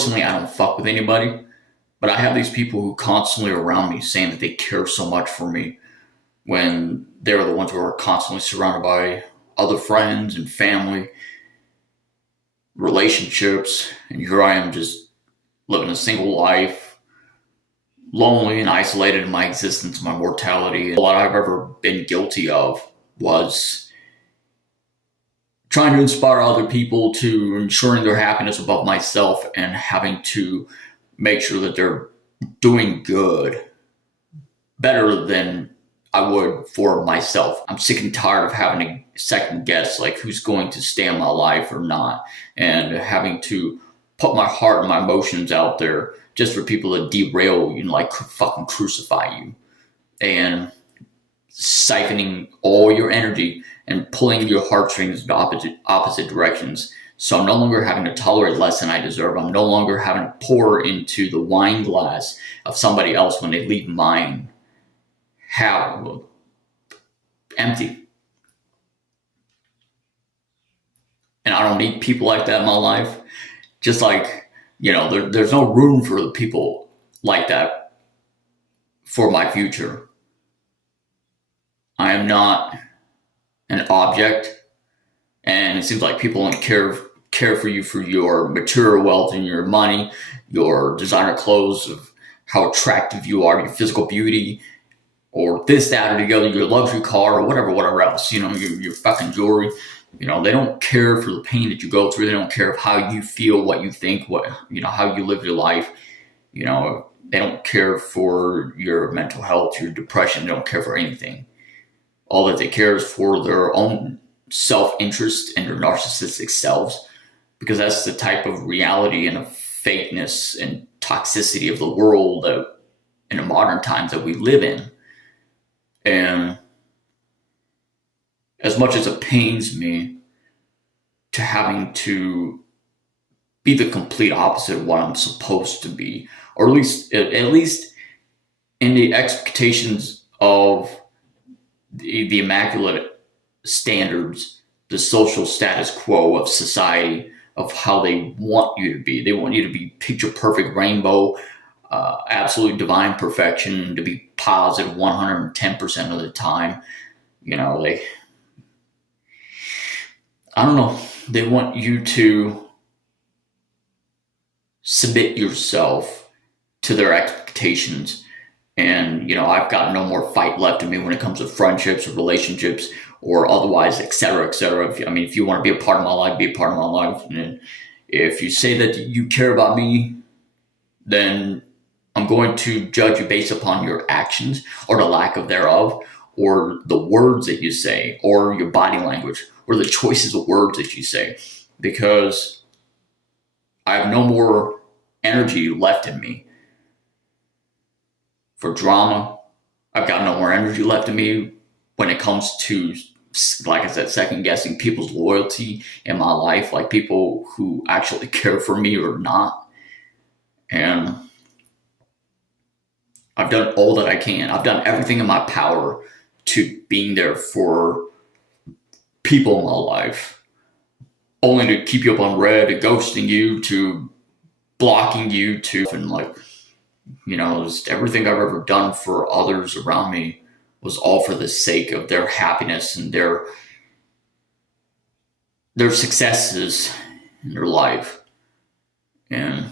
personally, I don't fuck with anybody, but I have these people who constantly are around me saying that they care so much for me when they're the ones who are constantly surrounded by other friends and family, relationships, and here I am just living a single life, lonely and isolated in my existence, my mortality. All I've ever been guilty of was trying to inspire other people to ensuring their happiness above myself and having to make sure that they're doing good, better than I would for myself. I'm sick and tired of having to second guess like who's going to stay in my life or not, and having to put my heart and my emotions out there just for people to derail you and like fucking crucify you, and siphoning all your energy and pulling your heartstrings in opposite directions. So I'm no longer having to tolerate less than I deserve. I'm no longer having to pour into the wine glass of somebody else when they leave mine empty. And I don't need people like that in my life. Just like, there's no room for people like that for my future. I am not an object, and it seems like people don't care for you for your material wealth and your money, your designer clothes, of how attractive you are, your physical beauty, or this, that, or the other, your luxury car, or whatever else, your fucking jewelry. They don't care for the pain that you go through. They don't care how you feel, what you think, how you live your life. They don't care for your mental health, your depression. They don't care for anything. All that they care is for their own self-interest and their narcissistic selves, because that's the type of reality and of fakeness and toxicity of the world that in the modern times that we live in. And as much as it pains me to having to be the complete opposite of what I'm supposed to be, or at least in the expectations of the immaculate standards, the social status quo of society, of how they want you to be. They want you to be picture perfect rainbow, absolute divine perfection, to be positive 110% of the time. I don't know. They want you to submit yourself to their expectations. And, I've got no more fight left in me when it comes to friendships or relationships or otherwise, et cetera, et cetera. If you want to be a part of my life, be a part of my life. And if you say that you care about me, then I'm going to judge you based upon your actions or the lack of thereof, or the words that you say, or your body language, or the choices of words that you say, because I have no more energy left in me for drama. I've got no more energy left in me when it comes to, like I said, second guessing people's loyalty in my life, like people who actually care for me or not. And I've done all that I can. I've done everything in my power to being there for people in my life, only to keep you up on red, to ghosting you, to blocking you, just everything I've ever done for others around me was all for the sake of their happiness and their successes in their life. And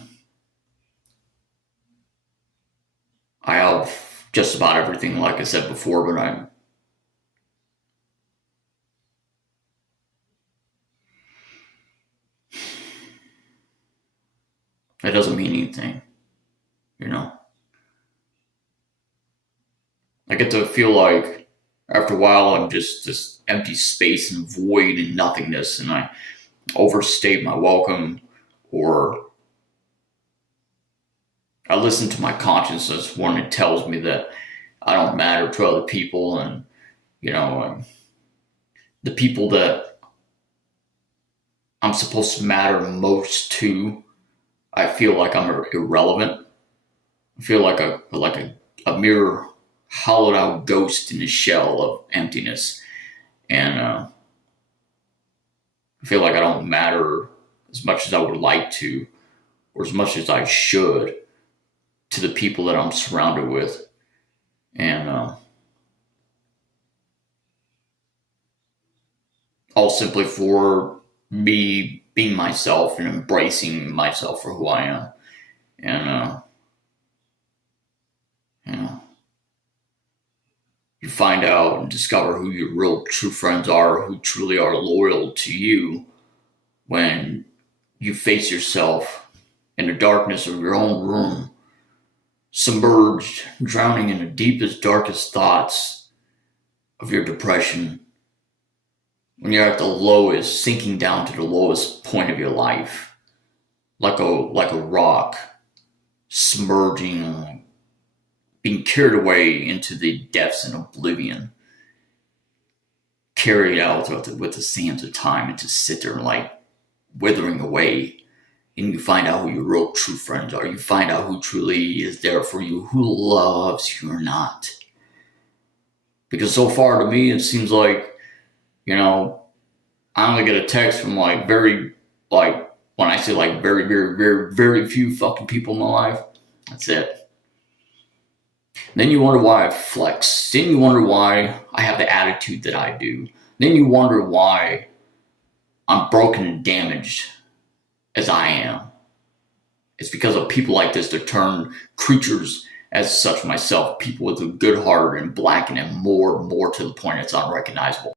I have just about everything, like I said before, but that doesn't mean anything, I get to feel like after a while I'm just this empty space and void and nothingness, and I overstate my welcome, or I listen to my conscience when it tells me that I don't matter to other people, and the people that I'm supposed to matter most to, I feel like I'm irrelevant. I feel like a mere hollowed out ghost in a shell of emptiness, and I feel like I don't matter as much as I would like to, or as much as I should, to the people that I'm surrounded with. And all simply for me being myself and embracing myself for who I am. And, you know, you find out and discover who your real true friends are, who truly are loyal to you when you face yourself in the darkness of your own room, submerged, drowning in the deepest, darkest thoughts of your depression, when you're at the lowest, sinking down to the lowest point of your life, like a rock, submerging, being carried away into the depths and oblivion, carried out with the sands of time, and to sit there like withering away. And you find out who your real true friends are. You find out who truly is there for you, who loves you or not. Because so far to me, it seems like, I only get a text from when I say very, very, very, very few fucking people in my life. That's it. Then you wonder why I flex. Then you wonder why I have the attitude that I do. Then you wonder why I'm broken and damaged as I am. It's because of people like this that turn creatures as such myself, people with a good heart, and blacken them more and more to the point it's unrecognizable.